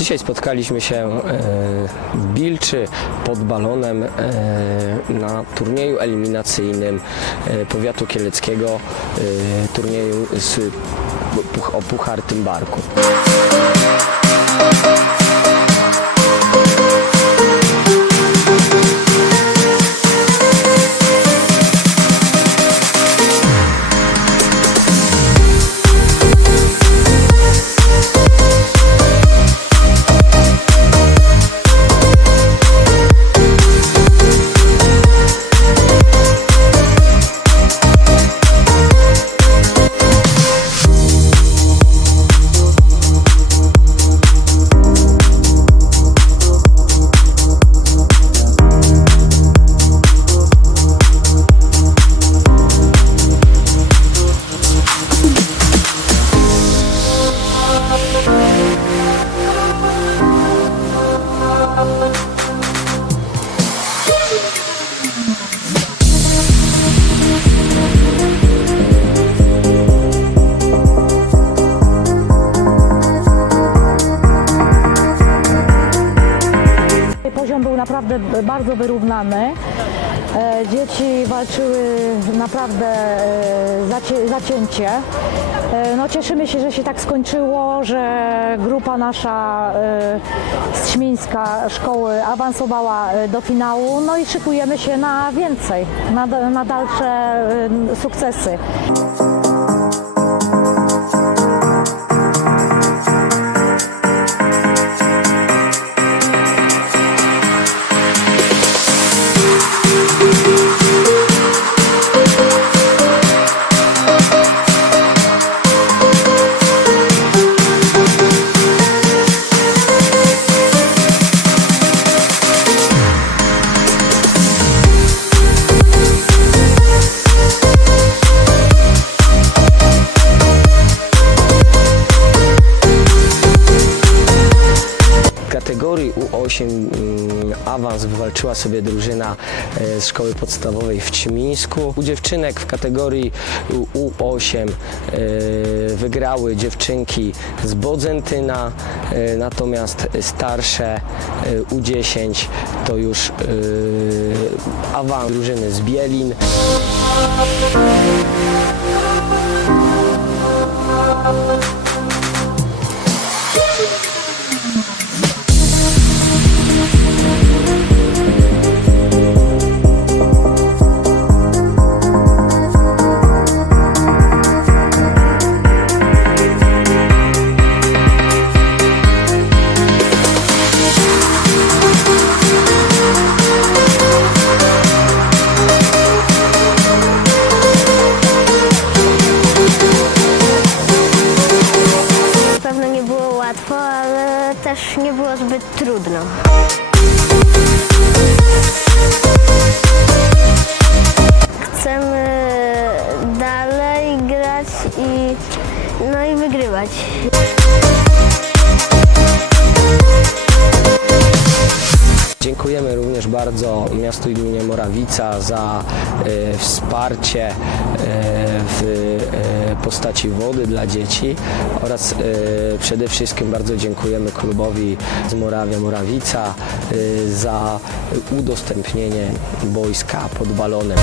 Dzisiaj spotkaliśmy się e, w Bilczy pod balonem e, na turnieju eliminacyjnym e, powiatu kieleckiego, turnieju z, o Puchar Tymbarku. Poziom był naprawdę bardzo wyrównany. E, Dzieci walczyły naprawdę e, zacie, zacięcie. E, No, cieszymy się, że się tak skończyło, że grupa nasza z Śmińska szkoły awansowała do finału. No i szykujemy się na więcej, na, na dalsze sukcesy. Kategorii U8 mm, awans wywalczyła sobie drużyna e, z szkoły podstawowej w Ćmińsku. U dziewczynek w kategorii U- U8 e, wygrały dziewczynki z Bodzentyna, e, natomiast starsze e, U10 to już awans drużyny z Bielin. Łatwo, ale też nie było zbyt trudno. Chcemy dalej grać i no i wygrywać. Dziękujemy również bardzo miastu imienia Morawica za e, wsparcie e, w e, postaci wody dla dzieci oraz e, przede wszystkim bardzo dziękujemy klubowi z Morawia Morawica e, za udostępnienie boiska pod balonem.